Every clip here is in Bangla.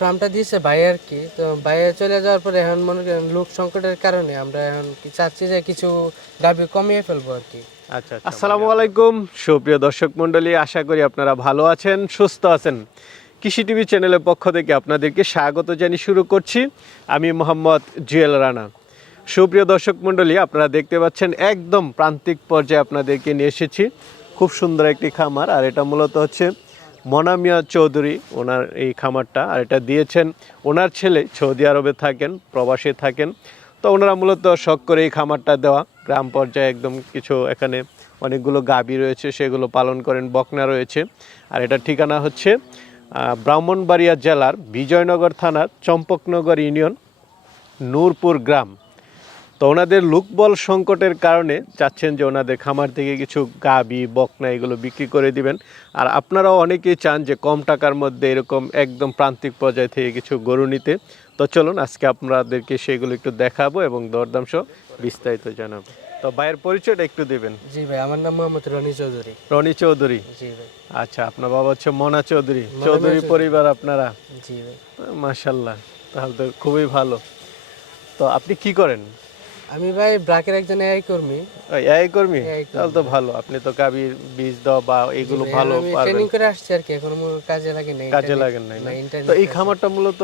ফার্মটা দিয়েছে ভাই আর কি। তো ভাইয়ে চলে যাওয়ার পরে এখন মনে করেন লোক সংকটের কারণে আমরা এখন কি চাচ্ছি যে কিছু গাভি কমিয়ে ফেলব আর কি। আচ্ছা আসসালামু আলাইকুম সুপ্রিয় দর্শক মণ্ডলী আশা করি আপনারা ভালো আছেন সুস্থ আছেন। কৃষি টিভি চ্যানেলের পক্ষ থেকে আপনাদেরকে স্বাগত জানিয়ে শুরু করছি। আমি মোহাম্মদ জুয়েল রানা। সুপ্রিয় দর্শক মণ্ডলী আপনারা দেখতে পাচ্ছেন একদম প্রান্তিক পর্যায়ে আপনাদেরকে নিয়ে এসেছি। খুব সুন্দর একটি খামার আর এটা মূলত হচ্ছে মনামিয়া চৌধুরী ওনার এই খামারটা, আর এটা দিয়েছেন ওনার ছেলে সৌদি আরবে থাকেন, প্রবাসে থাকেন। তো ওনারা মূলত শখ করে এই খামারটা দেওয়া। গ্রাম পর্যায়ে একদম কিছু এখানে অনেকগুলো গাবি রয়েছে, সেগুলো পালন করেন, বকনা রয়েছে। আর এটা ঠিকানা হচ্ছে ব্রাহ্মণবাড়িয়া জেলার বিজয়নগর থানার চম্পকনগর ইউনিয়ন, নূরপুর গ্রাম। তো ওনাদের লোকবল সংকটের কারণে চাচ্ছেন যে ওনাদের খামার থেকে কিছু গাবি বকনা এগুলো বিক্রি করে দিবেন। আর আপনারাও অনেকেই চান যে কম টাকার মধ্যে এরকম একদম প্রান্তিক পর্যায় থেকে কিছু গরু নিতে। তো চলুন আজকে আপনাদেরকে সেগুলো একটু দেখাবো এবং দরদাম সহ বিস্তারিত জানাব। তো ভাইয়ের পরিচয়টা একটু দেবেন। জি ভাই আমার নাম মোহাম্মদ রনি চৌধুরী। রনি চৌধুরী? জি ভাই। আচ্ছা আপনার বাবা হচ্ছে মনা চৌধুরী। চৌধুরী। পরিবার আপনারা? জি ভাই। মাশাল্লাহ তাহলে তো খুবই ভালো। তো আপনি কি করেন? আমি ভাই ব্রাকের একজন এআই কর্মী। ওই এই কর্মী? তাহলে তো ভালো আপনি তো গাভীর বীজ দেওয়া বা এগুলো ভালো ট্রেনিং করে আসছি আর কি এখন কাজে লাগে নাই কাজে লাগেন নাই তো এই খামারটা মূলত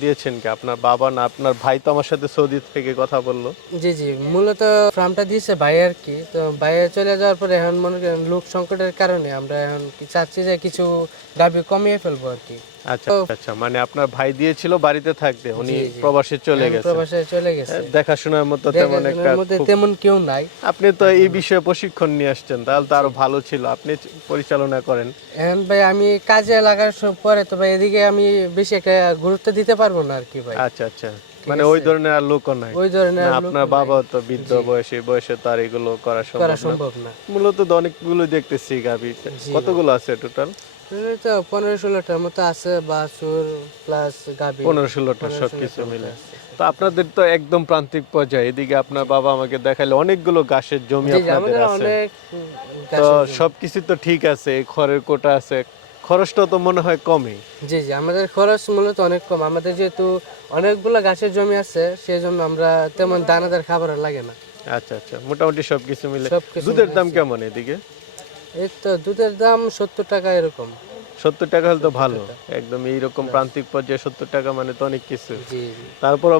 দিয়েছেন কি? আপনার বাবা না আপনার ভাই তো আমার সাথে সৌদি থেকে কথা বলল। জি জি মূলত ফার্মটা দিয়েছে ভাই আর কি তো ভাইয়ে চলে যাওয়ার পরে এখন মনে করেন লোক সংকটের কারণে আমরা এখন কি চাচ্ছি যে কিছু গাভি কমিয়ে ফেলব আর কি। আচ্ছা আচ্ছা মানে আপনার ভাই দিয়েছিল বাড়িতে থাকতে উনি প্রবাসে চলে গেছে প্রবাসে চলে গেছে। দেখাশোনার মতো তেমন একটা তেমন কেউ নাই। আপনি তো এই বিষয়ে প্রশিক্ষণ নিয়ে আসছেন তাহলে তো আরও ভালো ছিল আপনি পরিচালনা করেন। এখন ভাই আমি কাজে লাগার পরে তো ভাই এদিকে আমি বেশি একটা গুরুত্ব দিতে পারব না আর কি ভাই। আচ্ছা আচ্ছা। মানে ওই ধরনের আর লোকও নাই। ওই ধরনের আপনার বাবা তো বৃদ্ধ বয়সে বয়সে তো আর এগুলো করা সম্ভব না। মূলত অনেকগুলো দেখতেছি গাভি কতগুলো আছে টোটাল তো পনেরো ষোলোটার মতো আছে বাছুর প্লাস গাভি। পনেরো ষোলোটা সবকিছু মিলে। তো আপনাদের তো একদম প্রান্তিক পর্যায়ে। এদিকে আপনার বাবা আমাকে দেখাইলে অনেকগুলো ঘাসের জমি আপনাদের আছে। তো সবকিছু তো ঠিক আছে খড়ের কোটা আছে। খরচটা তো মনে হয় কমই। জি জি আমাদের খরচ মূলত অনেক কম। আমাদের যেহেতু অনেকগুলো গাছের জমি আছে সেই জন্য আমরা তেমন দানাদার খাবার লাগে না। আচ্ছা আচ্ছা মোটামুটি সবকিছু মিলে। দুধের দাম কেমন এদিকে? এই তো দুধের দাম সত্তর টাকা এরকম। সত্তর টাকা হলে তো ভালো। একদম এইরকম প্রান্তিক পর্যায়ে সত্তর টাকা মানে তো অনেক কিছু। জি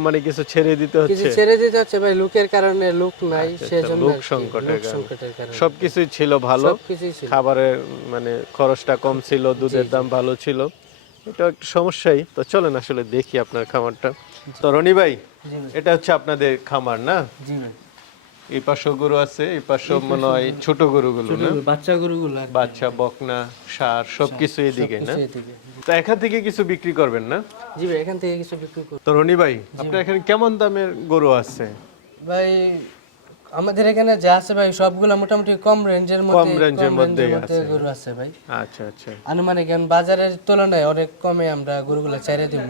মানে কিছু ছেড়ে দিতে কিছু হচ্ছে। ছেড়ে দিতে হচ্ছে ভাই লোকের কারণে লোক নাই সেজন্য লোক সংকটের কারণে। সবকিছুই ছিল ভালো। খাবারের মানে খরচটা কম ছিল দুধের দাম ভালো ছিল। এটা একটা সমস্যাই। তো চলেন আসলে দেখি আপনার খামারটা। তো রনি ভাই এটা হচ্ছে আপনাদের খামার না? জি এই পাশেও গরু আছে এই পাশেও মনে হয় ছোট গরুগুলো না? বাচ্চা গরুগুলো বাচ্চা বকনা সার সবকিছু এদিকে না? তো এখান থেকে কিছু বিক্রি করবেন না? জি ভাই এখান থেকে কিছু বিক্রি করি তো রনি ভাই আপনার এখানে কেমন দামের গরু আছে? ভাই আমাদের এখানে যা আছে ভাই সবগুলো মোটামুটি কম রেঞ্জের মধ্যে কম রেঞ্জের মধ্যে গরু আছে ভাই। আচ্ছা আচ্ছা। আনুমানিক বাজারের তুলনায় অনেক কমে আমরা গরুগুলো ছেড়ে দিব।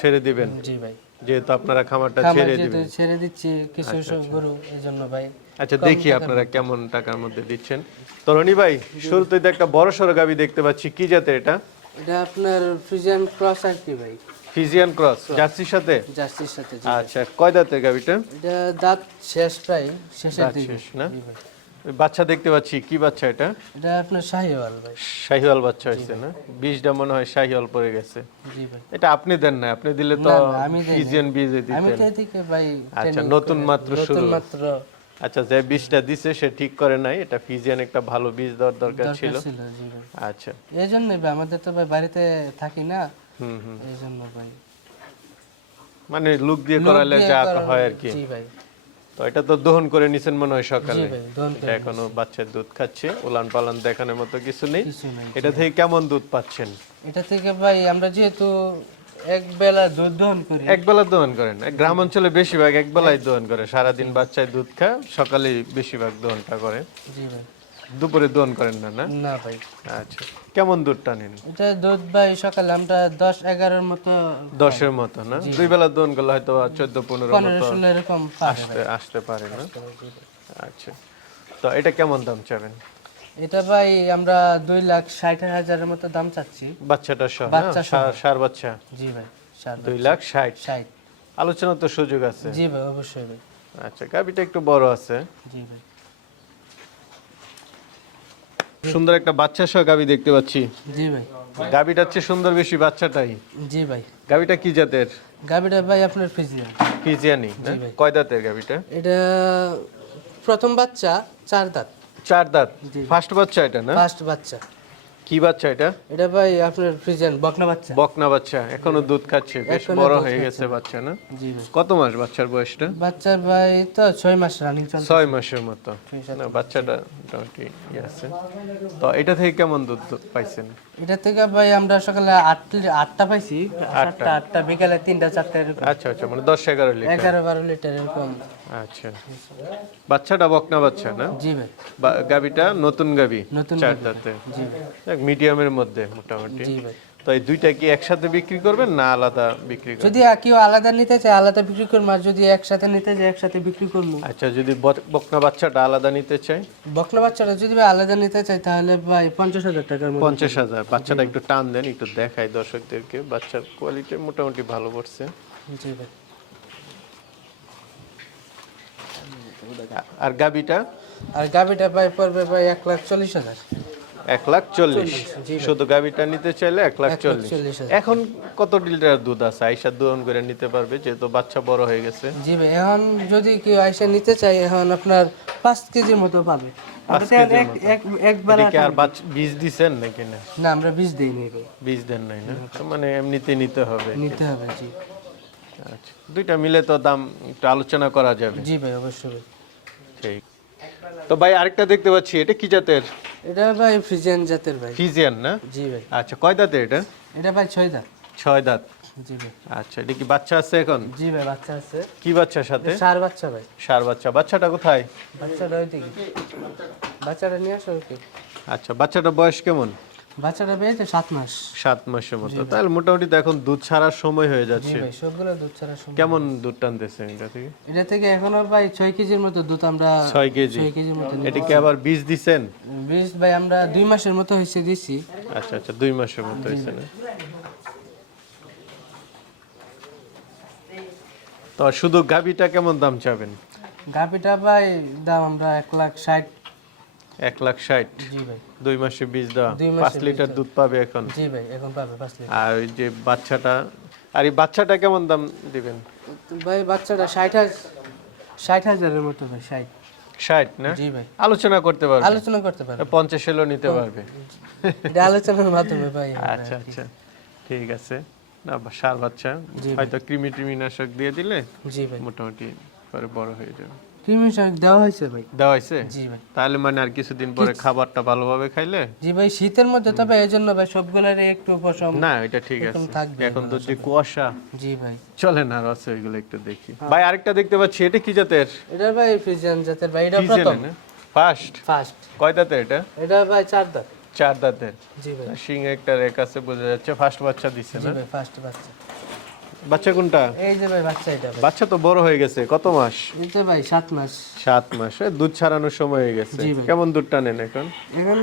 ছেড়ে দিবেন? জি ভাই। যেহেতু আপনারা খামারটা ছেড়ে দিবেন। ছেড়ে দিচ্ছি কিছু গরু এই জন্য ভাই। আচ্ছা দেখি আপনারা কেমন টাকার মধ্যে দিচ্ছেন। তো রনি ভাই শুরুতে একটা বড় সড়ো গাবি দেখতে পাচ্ছি। কি জাতের এটা? এটা আপনার ফ্রিজিয়ান ক্রস আর কি ভাই। ফিজিয়ান ক্রস জার্সির সাথে? জার্সির সাথে আচ্ছা কয় দাঁতের গাবিটা? এটা দাঁত শেষ প্রায় শেষের দিকে। শেষ না? বাচ্চা দেখতে পাচ্ছি কি বাচ্চা এটা? এটা আপনার শাহিওয়াল ভাই। শাহিওয়াল বাচ্চা হয়েছে না? বীজটা মনে হয় শাহিওয়াল পড়ে গেছে। জি ভাই। এটা আপনি দেন না আপনি দিলে তো আমি ফিজিয়ান বীজ আমি দিতেন তো এদিকে ভাই আচ্ছা নতুন মাত্র নতুন শুরু। মাত্র। আচ্ছা যে বীজটা দিছে সে ঠিক করে নাই এটা ফিজিয়ান একটা ভালো বীজ দেওয়ার দরকার ছিল। আচ্ছা। এই জন্য ভাই আমাদের তো ভাই বাড়িতে থাকি না। হুম হুম। এই জন্য ভাই। মানে লুক দিয়ে করালে যা হয় আর কি। জি ভাই। তো এটা তো দহন করে নিছেন মনে হয় সকালে। এটা এখনও বাচ্চার দুধ খাচ্ছে উলান পালান দেখানোর মতো কিছু নেই। এটা থেকে কেমন দুধ পাচ্ছেন? এটা থেকে ভাই আমরা যেহেতু এক বেলা দুধ দহন করি। এক বেলা দহন করেন। গ্রাম অঞ্চলে বেশিরভাগ এক বেলায় দহন করে সারাদিন বাচ্চায় দুধ খায় সকালে বেশিরভাগ দহনটা করে জি ভাই। দুপুরে দোহন করেন না না? না ভাই। আচ্ছা। কেমন দুধটা নেন? এটা দুধ ভাই সকালে আমরা দশ এগারোর মতো দশের মতো না? দুই বেলা দোহন করলে হয়তো চোদ্দ পনেরো পনেরো মতো ষোলো এরকম আসতে আসতে পারে না? আচ্ছা। তো এটা কেমন দাম চাবেন? এটা ভাই আমরা দুই লাখ ষাট হাজারের মতো দাম চাচ্ছি। বাচ্চাটা সহ বাচ্চা। সার- বাচ্চা? জি ভাই দুই লাখ ষাট। ষাট। আলোচনা তো সুযোগ আছে। জি ভাই অবশ্যই ভাই। আচ্ছা গাবিটা একটু বড় আছে। জি ভাই। সুন্দর একটা বাচ্চা সহ গাবি দেখতে পাচ্ছি। জি ভাই। গাবিটা হচ্ছে সুন্দর বেশি বাচ্চাটাই। জি ভাই। গাবিটা কি জাতের? গাবিটা ভাই আপনার ফিজিয়ান। ফিজিয়ানি না কয় দাঁতের গাবিটা? এটা প্রথম বাচ্চা চার দাঁত। চার দাঁত। ফার্স্ট বাচ্চা এটা না? ফার্স্ট বাচ্চা। কি বাচ্চা এটা? এটা ভাই আপনার ফ্রিজিয়ান বকনা বাচ্চা। বকনা বাচ্চা এখনও দুধ খাচ্ছে বেশ বড় হয়ে গেছে বাচ্চা না? জি কত মাস বাচ্চার বয়সটা? বাচ্চার ভাই তো 6 মাস রানিং চলছে। 6 মাসের মতো। না বাচ্চাটা মোটামুটি ইয়ে আছে। তো এটা থেকে কেমন দুধ পাইছেন? এটা থেকে ভাই আমরা সকালে আট আটটা পাইছি। আটটা। আটটা বিকালে তিনটা চারটা এরকম। আচ্ছা আচ্ছা মানে দশ এগারো লিটার। এগারো বারো লিটার এরকম। আচ্ছা। বাচ্চাটা বকনা বাচ্চা না? জি ভাই। গাবিটা নতুন গাবি নতুন চার দাঁতে। মিডিয়ামের মধ্যে মোটামুটি। জি ভাই। তো এই দুইটা কি একসাথে বিক্রি করবেন না আলাদা বিক্রি করবেন? যদি কেউ আলাদা নিতে চায় আলাদা বিক্রি করব আর যদি একসাথে নিতে চায় একসাথে বিক্রি করব। আচ্ছা যদি বক- বকনা বাচ্চাটা আলাদা নিতে চাই বকনা বাচ্চাটা যদি আলাদা নিতে চায় তাহলে ভাই পঞ্চাশ হাজার টাকার মধ্যে। পঞ্চাশ হাজার। বাচ্চাটা একটু টান দেন একটু দেখাই দর্শকদেরকে। বাচ্চার কোয়ালিটি মোটামুটি ভালো পড়ছে। জি ভাই। আর গাবিটা? আর গাবিটা ভাই পড়বে ভাই এক লাখ চল্লিশ হাজার। এক লাখ চল্লিশ। শুধু গাবিটা নিতে চাইলে এক লাখ চল্লিশ। এখন কত লিটার দুধ আছে? আইসা দোহন করে নিতে পারবে যেহেতু বাচ্চা বড় হয়ে গেছে। জি ভাই এখন যদি কেউ আইসা নিতে চায় এখন আপনার পাঁচ কেজির মতো পাবে। আর বীজ দিছেন নাকি না? না আমরা বীজ দিইনি বীজ দেন নাই না? মানে এমনিতে নিতে হবে। নিতে হবে জি। আচ্ছা দুইটা মিলে তো দাম একটু আলোচনা করা যাবে। জি ভাই অবশ্যই। ভাই। ঠিক। তো ভাই আরেকটা দেখতে পাচ্ছি এটা কি জাতের? এটা ভাই ফ্রিজিয়ান জাতের ভাই। ফিজিয়ান না? জি ভাই। আচ্ছা কয় দাঁতের এটা? এটা ভাই ছয় দাঁত। ছয় দাঁত। জি ভাই। আচ্ছা এটা কি বাচ্চা আছে এখন? জি ভাই বাচ্চা আছে। কি বাচ্চার সাথে? সার বাচ্চা ভাই। সার বাচ্চা। বাচ্চাটা কোথায়? বাচ্চাটা ওই দিকে বাচ্চাটা নিয়ে আসো আচ্ছা বাচ্চাটা বয়স কেমন? বাচ্চাটা পেয়েছে সাত মাস। সাত মাসের মতো। তাহলে মোটামুটি তো এখন দুধ ছাড়ার সময় হয়ে যাচ্ছে। সবগুলো দুধ ছাড়া সম্ভব কেমন দুধ টানতেছে এটা থেকে? এটা থেকে এখনও ভাই ছয় কেজির মতো দুধ আমরা ছয় কেজি। ছয় কেজির মতো এটা কি আবার বীজ দিছেন? বীজ ভাই আমরা দুই মাসের মতো হয়েছে দিছি। আচ্ছা আচ্ছা দুই মাসের মতো হয়েছে না? তো শুধু গাবিটা কেমন দাম চাবেন? গাপিটা ভাই দাম আমরা এক লাখ ষাট এক লাখ ষাট। ভাই। দুই মাসে বীজ দেওয়া। পাঁচ লিটার দুধ পাবে এখন। জি ভাই এখন পাবে পাঁচ লিটার। আর ওই যে বাচ্চাটা আর এই বাচ্চাটা কেমন দাম দিবেন? ভাই বাচ্চাটা ষাট হাজার ষাট হাজারের মতো ভাই ষাট। ষাট না? জি ভাই। আলোচনা করতে পারবে। আলোচনা করতে পারবে। পঞ্চাশ এলো নিতে পারবে। এটা আলোচনার মাধ্যমে ভাই আচ্ছা আচ্ছা। ঠিক আছে। না সার বাচ্চা। হয়তো কৃমি টিমি নাশক দিয়ে দিলে জি ভাই। মোটামুটি পরে বড় হয়ে যাবে। ক্রিমি শাক দেওয়া হয়েছে ভাই? দেওয়া হয়েছে? জি ভাই। তাহলে মানে আর কিছুদিন পরে খাবারটা ভালোভাবে খাইলে? জি ভাই শীতের মধ্যে তবে এই জন্য ভাই সবগুলোর একটু পশম না এটা ঠিক আছে। এখন তো যে কুয়াশা। জি ভাই। চলে না আর আছে একটু দেখি। ভাই আরেকটা দেখতে পাচ্ছি এটা কি জাতের? এটা ভাই ফ্রিজিয়ান জাতের ভাই এটা প্রথম। ফার্স্ট? ফার্স্ট। কয় দাঁতের এটা? এটা ভাই চার দাঁত চার দাঁতের। জি ভাই। সিং একটা রেক আছে বোঝা যাচ্ছে ফার্স্ট বাচ্চা দিছে জি না? ভাই ফার্স্ট বাচ্চা। বাচ্চা কোনটা? এই যে ভাই বাচ্চা এটা বাচ্চা তো বড় হয়ে গেছে কত মাস? এটা ভাই সাত মাস। সাত মাস এ, দুধ ছাড়ানোর সময় হয়ে গেছে। কেমন দুধ টানেন এখন? এখন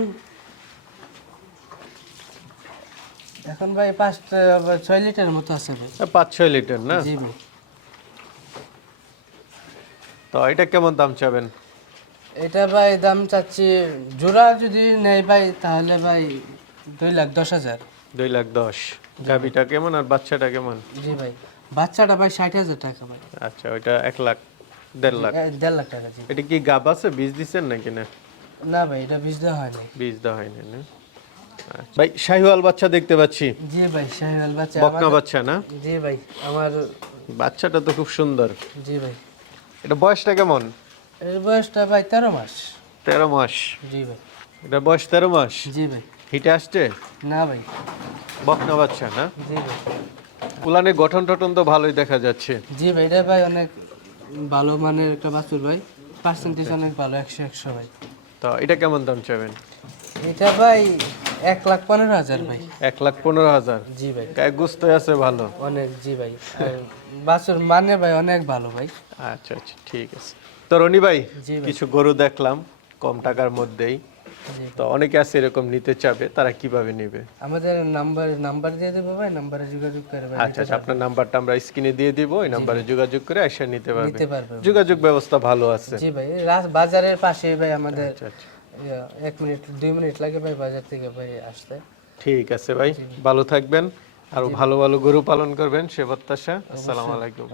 এখন ভাই পাঁচটা বা ছয় লিটারের মতো আছে ভাই। এ, পাঁচ ছয় লিটার না? জি ভাই। তো এটা কেমন দাম চাবেন? এটা ভাই দাম চাচ্ছি জোড়া যদি নেই ভাই তাহলে ভাই দুই লাখ দশ হাজার। দুই লাখ দশ। গাভিটা কেমন আর বাচ্চাটা কেমন? জি ভাই বাচ্চাটা ভাই ষাট হাজার টাকা ভাই। আচ্ছা ওইটা এক লাখ দেড় লাখ। দেড় লাখ টাকা জি। এটা কি গাব আছে বীজ দিচ্ছেন নাকি না? না ভাই এটা বীজ দেওয়া হয় নাই। বীজ দেওয়া হয়নি না? আচ্ছা। ভাই শাহিওয়াল বাচ্চা দেখতে পাচ্ছি। জি ভাই শাহিওয়াল বাচ্চা বকনা বাচ্চা না? জি ভাই আমার বাচ্চাটা তো খুব সুন্দর। জি ভাই। এটা বয়সটা কেমন? এর বয়সটা ভাই তেরো মাস। তেরো মাস। জি ভাই। এটা বয়স তেরো মাস? জি ভাই। হিটে আসছে? না ভাই। বকনা বাচ্চা না? জি ভাই। উলানের গঠন টঠন তো ভালোই দেখা যাচ্ছে। জি ভাই এটা ভাই অনেক ভালো মানের একটা বাছুর ভাই। পার্সেন্টেজ অনেক ভালো একশো একশো ভাই। তো এটা কেমন দাম চাবেন এটা ভাই এক লাখ পনেরো হাজার ভাই। এক লাখ পনেরো হাজার? জি ভাই। গায়ে গুস্ত আছে ভালো। অনেক জি ভাই। বাছুর মানে ভাই অনেক ভালো ভাই। আচ্ছা আচ্ছা ঠিক আছে। তো রনি ভাই। কিছু গরু দেখলাম কম টাকার মধ্যেই। তো অনেকে আছে এরকম নিতে চাবে তারা কীভাবে নেবে? আমাদের নাম্বার নাম্বার দিয়ে দেবো ভাই নাম্বারে যোগাযোগ করে ভাই আচ্ছা আচ্ছা আপনার নাম্বারটা আমরা স্ক্রিনে দিয়ে দিব ওই নাম্বারে যোগাযোগ করে এসে নিতে পারবে। নিতে পারবে যোগাযোগ ব্যবস্থা ভালো আছে। জি ভাই বাজারের পাশে ভাই আমাদের আচ্ছা আচ্ছা। এক মিনিট দুই মিনিট লাগে ভাই বাজার থেকে ভাই আসতে। ঠিক আছে ভাই ভালো থাকবেন আর ভালো ভালো গরু পালন করবেন সে প্রত্যাশা। আসসালামু আলাইকুম।